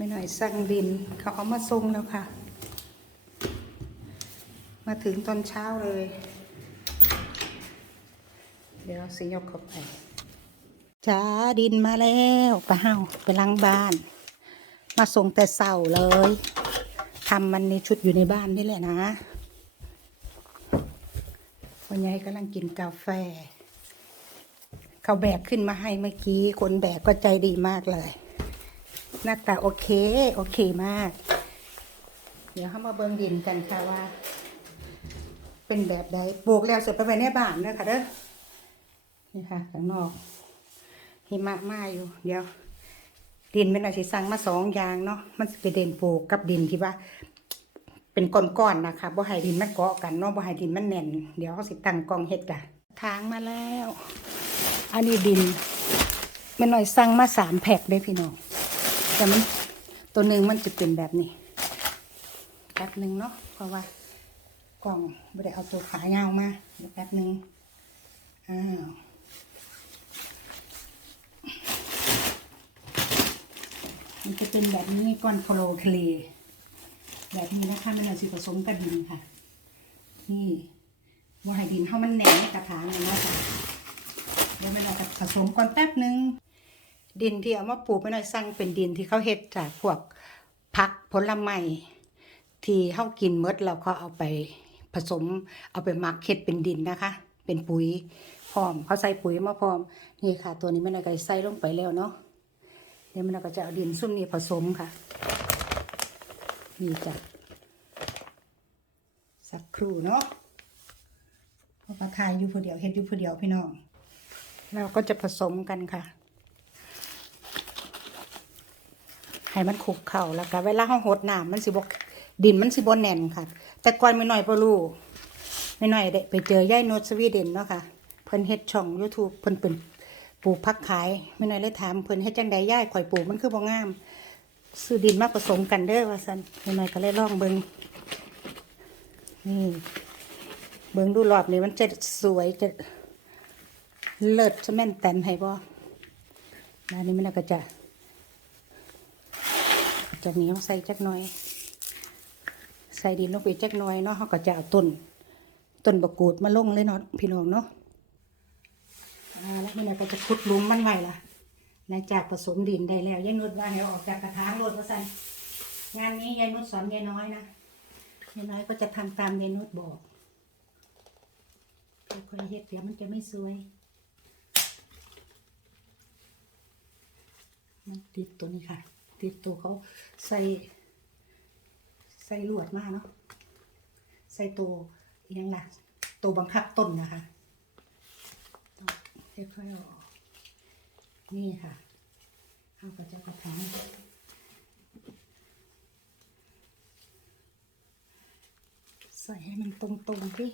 ไม่หน่อยสั่งดิน เขาเอามาส่งแล้วค่ะ มาถึงตอนเช้าเลย เดี๋ยวสิยกเข้าไปจ้าดินมาแล้วปะเฮาไปล้างบ้าน มาส่งแต่เสาเลยทำมันในชุดอยู่ในบ้านนี่แหละนะวันยายกำลังกินกาแฟ เขาแบกขึ้นมาให้เมื่อกี้ คนแบกก็ใจดีมากเลย หน้าตาโอเค โอเคมาก เดี๋ยวเขามาเบิ่งดินกันค่ะว่า เป็นแบบใดปลูกแล้วเสร็จไปไว้ในบ้านเด้อค่ะเด้อนี่ค่ะข้างนอกหิมะมาอยู่ เดี๋ยว ดินเป็นอะไรสั่งมาสองอย่างเนาะมันสิเป็นดินปลูกกับดินที่ว่า เป็นก้อนๆนะคะบ่ให้ดินมันเกาะกันเนาะบ่ให้ดินมันแน่น เดี๋ยวเขาสิตั้งกองเฮ็ดกันทางมาแล้ว อันนี้ดินแม่น้อยสั่งมาสามแพ็คเลยพี่น้อง แต่มันตัวหนึ่งมันจะเป็นแบบนี้แป๊บหนึ่งเนาะเพราะว่ากล่องไม่ได้เอาตัวขายาวมาเดี๋ยวแป๊บหนึ่งอ้าวมันจะเป็นแบบนี้ก้อนโคลเคลแบบนี้นะคะม่น้อยสิผสมกับดินค่ะ นี่ว่าให้ดินเฮามันแหนกระถางเลยนะค่ะเดี๋ยวไม่เราผสมก่อนแป๊บหนึ่ง ดินที่เอามาปลูกไม่น้อยสั่งเป็นดินที่เขาเฮ็ดจากพวกผักผลไม้ที่เฮากินเมดเราก็เอาไปผสม เอาไปหมักเฮ็ดเป็นดินนะคะ เป็นปุ๋ยพร้อมเขาใส่ปุ๋ยมาพร้อมนี่ค่ะ ตัวนี้ไม่น้อยก็ใส่ลงไปแล้วเนาะเดี๋ยวม่น้อยก็จะเอาดินซุ่มนี้ผสมค่ะนี่จ้ะสักครู่เนาะเพราะว่าทายอยู่ผู้เดียวเฮ็ดอยู่ผู้เดียวพี่น้องเราก็จะผสมกันค่ะ ให้มันขลุกเข่าแล้วก็เวลาเขาหดน้ำมันสิบกดินมันสิบนแน่นค่ะ แต่ก่อนไม่น้อยปลูไม่น้อยได้ไปเจอย่ายโนตสวีเดนเนาะค่ะเพิ่นเฮ็ดช่อง YouTube เพิ่นเป็นปลูกพักขายไม่น้อยเลยถามเพิ่นเฮ็ดจังใดย่ายข่อยปลูกมันคือบ่งามซื้อดินมาผสมกันเด้อว่าซั่นไม่น้อยก็เลยลองเบิ่งนี่เบิ่งดูรอบนี้มันจะสวยจะเลิศจะแม่นแตนให้บ่ด้านนี้มันก็จะ จากนี้เราใส่จักหน่อย ใส่ดินลงไปจักหน่อยเนาะเขาก็จะเอาต้นต้นบกูดมาลงเลยเนาะพี่น้องเนาะอ่าแล้วมันก็จะขุดลุมมันไว้ล่ะหลังจากผสมดินได้แล้วยายนุชว่าให้เอาออกจากกระถางโลดว่าสั่นงานนี้ยายนุชสอนยายน้อยนะยายน้อยก็จะทำตามยายนุชบอกคนละเฮ็ดเดี๋ยวมันจะไม่สวย มันติดตัวนี้ค่ะ ติดตัวเขาใส่ ใส่ลวดมากเนาะใส่ตัวยังล่ะตัวบังคับต้นนะคะต้องค่อยๆเอออกนี่ค่ะเอากระเจ้ากระถางใส่ให้มันตรงๆที่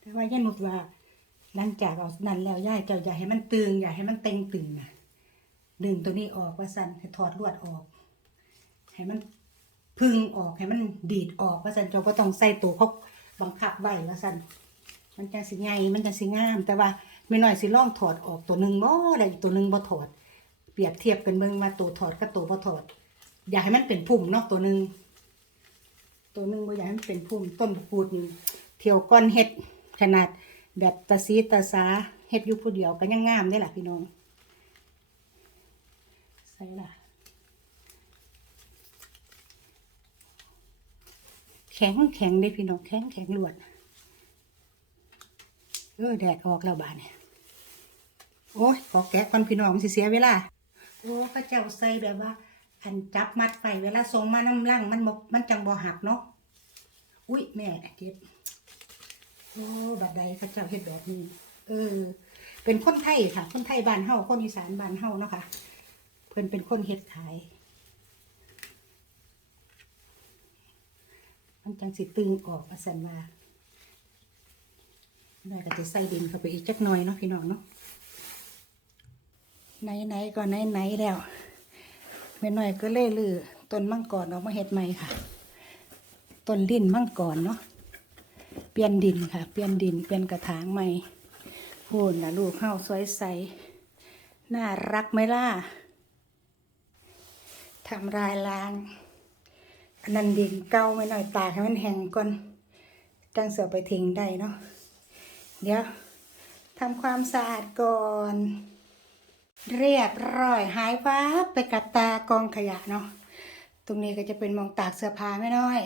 แต่ว่าย่านุดว่าหลังจากเอานั่นแล้วย่ายเจ้าอย่าให้มันตึงอย่าให้มันเต็งตึงนะ ดึงตัวนี้ออกว่าสันให้ถอดลวดออก ให้มันพึ่งออกให้มันดีดออกว่าสันเจ้าก็ต้องใส่ตัวเขาบังคับไว้ว่าสันมันจะสิไงมันจะสิงาม แต่ว่าไม่น้อยสิล่องถอดออกตัวหนึ่งบ่ได้ตัวหนึ่งบ่ถอด เปรียบเทียบกันเบิ่งมาตัวถอดกับตัวบ่ถอด อย่าให้มันเป็นพุ่มเนาะตัวหนึ่งตัวหนึ่งบ่อยากให้มันเป็นพุ่มต้นบกปูดนี่เที่ยวก้อนเฮ็ดขนาดแบบตาซีตาสาเฮ็ดอยู่ผู้เดียวก็ยังงามได้ล่ะพี่น้อง ใส่ละแข็งแข็งได้พี่น้องแข็งแข็งลวดเออแดดออกแล้วบาดเนี่ยโอ้ยขอแกะก่อนพี่น้องสิเสียเวลาโอ้พระเจ้าใส่แบบว่า อันจับมัดไปเวลาส่งมาน้ำล่างมันบ่มันจังบ่หักเนาะอุ้ยแม่เจ็บโอ้บัดใดพระเจ้าเฮ็ดแบบนี้ เออ เป็นคนไทยค่ะ คนไทยบ้านเฮาคนอีสานบ้านเฮาเนาะค่ะ พิ่นเป็นคนเฮ็ดขาย มันจังสิตึงออกอาสันว่าได้ก็จะใส่ดินเข้าไปอีกจักหน่อยเนาะพี่น้องเนาะไหนๆก็ไหนๆแล้วแม่น้อยก็เล่ลือต้นมังกรออกมาเฮ็ดใหม่ค่ะต้นลิ้นมังกรเนาะเปลี่ยนดินค่ะ เปลี่ยนดินเปลี่ยนกระถางใหม่พูนนะลูกเข้าสวยใสน่ารักไหมล่ะ ทำลายล้าง อันนั้นดินเก่าไว้หน่อยตากให้มันแห้งก่อนจังเสือไปทิ้งได้เนาะเดี๋ยวทำความสะอาดก่อน เรียบร้อยหายวับไปกับตากองขยะเนาะตรงนี้ก็จะเป็นมองตากเสื้อผ้าไม่น้อย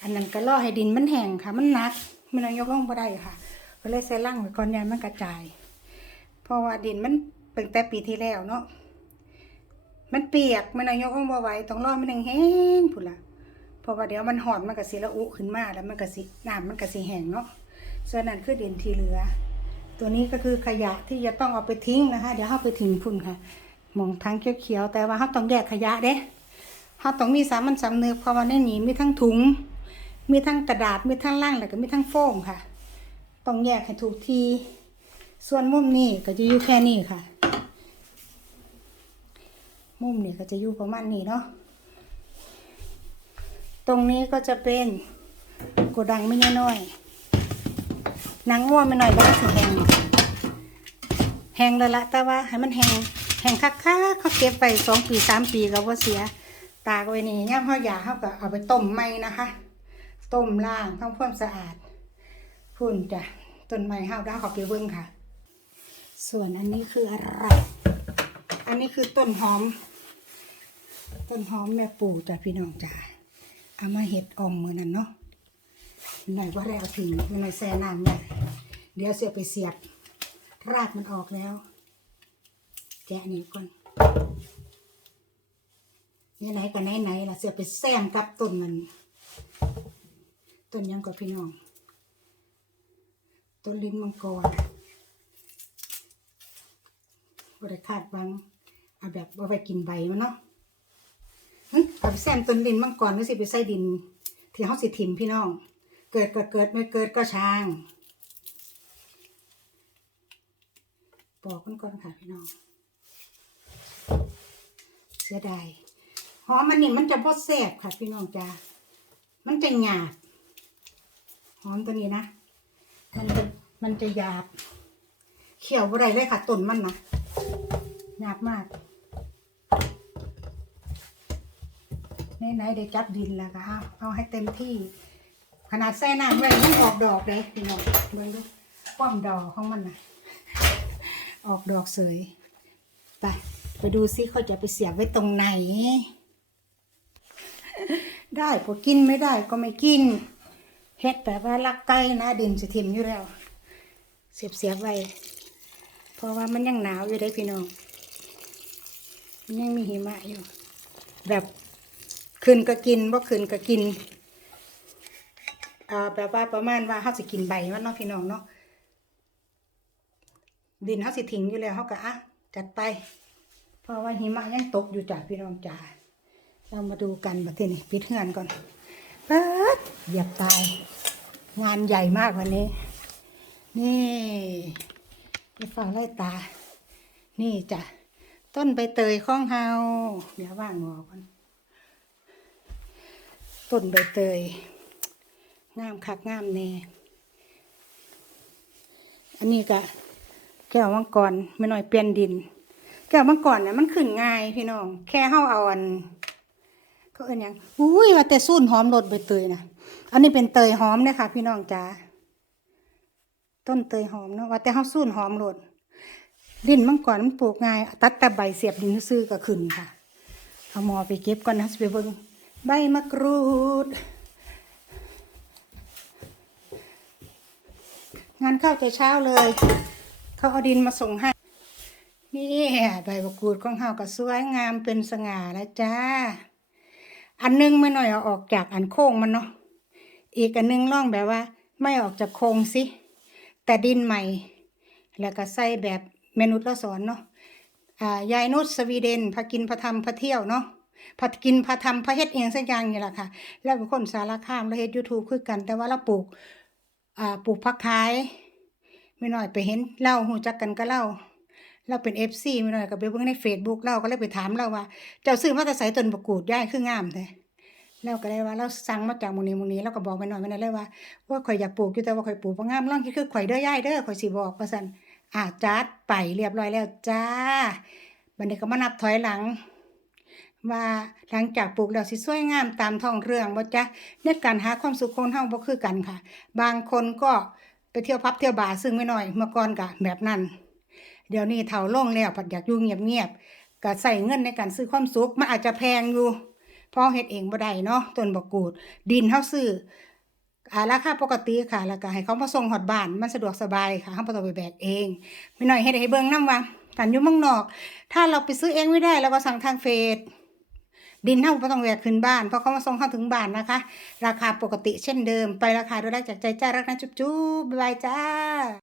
อันนั้นก็ล่อให้ดินมันแห้งค่ะ มันหนักมันเอายกลงบ่ได้ค่ะก็เลยใส่ล่างไว้ก่อนยายมันกระจาย เพราะว่าดินมันเป็นแต่ปีที่แล้วเนาะ มันเปียกมันเอายกลงบ่ไหวต้องรอมันแห้งๆพุ่นละเพราะว่าเดี๋ยวมันหอนมันก็สิละอุขึ้นมาแล้วมันก็สิน้ำมันก็สิแห้งเนาะส่วนนั้นคือดินที่เหลือ ตัวนี้ก็คือขยะที่จะต้องเอาไปทิ้งนะคะ เดี๋ยวเอาไปทิ้งพุ่นค่ะมองทั้งเขียวๆแต่ว่าเราต้องแยกขยะเด้เราต้องมีสามัญสำนึกเพราะว่าในนี้มีทั้งถุง มีทั้งกระดาษมีทั้งล่างแล้วก็มีทั้งโฟมค่ะ ต้องแยกให้ถูกทีส่วนมุมนี้ก็จะอยู่แค่นี้ค่ะ มุมเนี้ก็จะอยู่ประมาณนี้เนาะตรงนี้ก็จะเป็นโกดังไม่น้อยๆนังวัวไม่น้อยบ้านสีแหงแหงแล้วละแต่ว่าให้มันแหงแหงคักๆเขาเก็บไปสองปีสามปีก็ว่าเสีย ตากไว้นี่ย่ามเขาอยากเขาก็เอาไปต้มไหมนะคะ ต้มล่างทำความสะอาดพุ่นจ้ะต้นไม้ห้าวด้าขอไปเบิ้งค่ะ ส่วนอันนี้คืออะไร อันนี้คือต้นหอม ต้นหอมแม่ปู่จ้ะพี่น้องจ้ะเอามาเห็ดออมมือนั่นเนาะหน่อยว่าได้เอาทิ้งไม่หน่อยแซ่น้ำไว้เดี๋ยวเสียไปเสียบ รากมันออกแล้ว แกะนี่ก่อนนี่ไหนๆก็ไหนๆล่ะเสียไปแซมกับต้นมันต้นยังก็พี่น้อง ต้นลิ้นมังกรบริคาดหวังเอาแบบว่าไปกินใบมันเนาะ หึเอาไปแซมต้นลิ้นมังกรก็สิไปใส่ดิน ที่เขาสิถิ่มพี่น้อง เกิดก็เกิดไม่เกิดก็ช่างปอกมันก่อนค่ะพี่น้อง เสียดายหอมมันนี่มันจะพอแซบค่ะ พี่น้องจ้ามันจะหยาบหอมตัวนี้นะ มันจะมันจะหยาบ เขียวอะไรเลยค่ะต้นมันนะหยาบมาก ไหนๆได้จับดินแล้วก็เอาเอาให้เต็มที่ ขนาดแซ่น้ำไว้มันออกดอกเลยพี่น้องเบิ่งดูป้อมดอกของมันนะออกดอกเสยไปไปดูซิเขาจะไปเสียบไว้ตรงไหน ได้พอกินไม่ได้ก็ไม่กินเฮ็ดแบบว่าลักไก่นะดินสิทิมอยู่แล้ว เสียบเสียบไว้เพราะว่ามันยังหนาวอยู่ได้พี่น้อง มันยังมีหิมะอยู่ แบบ คืนก็กินบ่คืนก็กินอ่าแบบว่าประมาณว่าเฮาสิกินใบมันเนาะพี่น้องเนาะดินเฮาสิทิ้งอยู่แล้วเฮาก็อะจัดไป เพราะว่าหิมะยังตกอยู่จ้ะพี่น้องจ้าเรามาดูกันบัดทีนี้ปิดเฮือนก่อนเปิดเหยียบตาย งานใหญ่มากวันนี้ นี่ไปฟังไล่ตา นี่จ้ะ ต้นใบเตยข้องเฮาเดี๋ยวว่างงอก่อน ต้นใบเตย งามคักงามแน่อันนี้ก็แก้วมังกรไม่น้อยเปลี่ยนดิน แก้วมังกรเนี่ยมันขึ้นง่ายพี่น้อง แค่เฮาเอาอันเขาเอิ้นยังอุ้ยว่าแต่สูนหอมรสใบเตยนะอันนี้เป็นเตยหอมนยคะพี่น้องจ้าต้นเตยหอมเนาะว่าแต่เฮาสูนหอมรสดินมังกรมันปลูกง่าย ตัดแต่ใบเสียบดินซื้อก็ขึ้นค่ะ เอาหมอไปเก็บก่อนนะสิไปเบิ่ง ใบมะกรูด งานเข้าแต่เช้าเลย เขาเอาดินมาส่งให้ นี่ใบมะกรูดของเฮาก็สวยงามเป็นสง่าแล้วจ้า อันนึงไม่หน่อยเอาออกจากอันโค้งมันเนาะ อีกอันนึงล่องแบบว่า ไม่ออกจากโค้งสิ แต่ดินใหม่ แล้วก็ใส่แบบเมนุษย์เราสอนเนาะ อ่ายายนุชสวีเดนพากินพาทำพาเที่ยวเนาะ พากินพาทำพาเฮ็ดเองสักอย่างนี่แหละค่ะ แล้วเป็นคนสารคามแล้วเฮ็ดยูทูบคือกัน แต่ว่าเราปลูกอ่าปลูกผักขายไม่น้อยไปเห็นเล่าหูจักกันก็เล่าเราเป็นเอฟซีไม่น้อยก็ไปเบิ่งในเฟซบุ๊กเราก็เลยไปถามเราว่า เจ้าซื้อมาแต่ใส่ต้นบกูดย่ายคืองามแท้เราก็เลยว่าเราสั่งมาจากมูนี้มูนี้เราก็บอกไปหน่อยไปหน่อยเลยว่าว่าข่อยอยากปลูกอยู่แต่ว่าข่อยปลูกบ่งามลองคิดคือข่อยเด้อย่ายเด้อข่อยสิบอกว่าซั่นอ่าจัดไปเรียบร้อยแล้วจ้าบัดนี้ก็มานับถอยหลัง ว่าหลังจากปลูกแล้วสิสวยงามตามท้องเรื่องบ่จ๊ะในการหาความสุขคนเฮาบ่คือกันค่ะ บางคนก็ไปเที่ยวพับเที่ยวบาร์ซึ่งไม่น้อยเมื่อก่อนก็แบบนั้น เดี๋ยวนี้เฒ่าลงแล้วผัดอยากอยู่เงียบๆก็ใส่เงินในการซื้อความสุขมันอาจจะแพงอยู่พอเฮ็ดเองบ่ได้เนาะต้นบักกูด ดินเฮาซื้ออ่าราคาปกติค่ะ แล้วก็ให้เขามาส่งฮอดบ้าน มันสะดวกสบายค่ะเฮาบ่ต้องไปแบกเองไม่น้อยเฮ็ดให้เบิ่งนำว่ากันอยู่มืองนอก ถ้าเราไปซื้อเองไม่ได้เราก็สั่งทางเฟซ ดินเท่าไม่ต้องแวกขึ้นบ้าน เพราะเขามาส่งเข้าถึงบ้านนะคะ ราคาปกติเช่นเดิม ไปราคาโดยแรกจากใจจ้ารักนะจุ๊บจุ๊บบ๊ายบายจ้า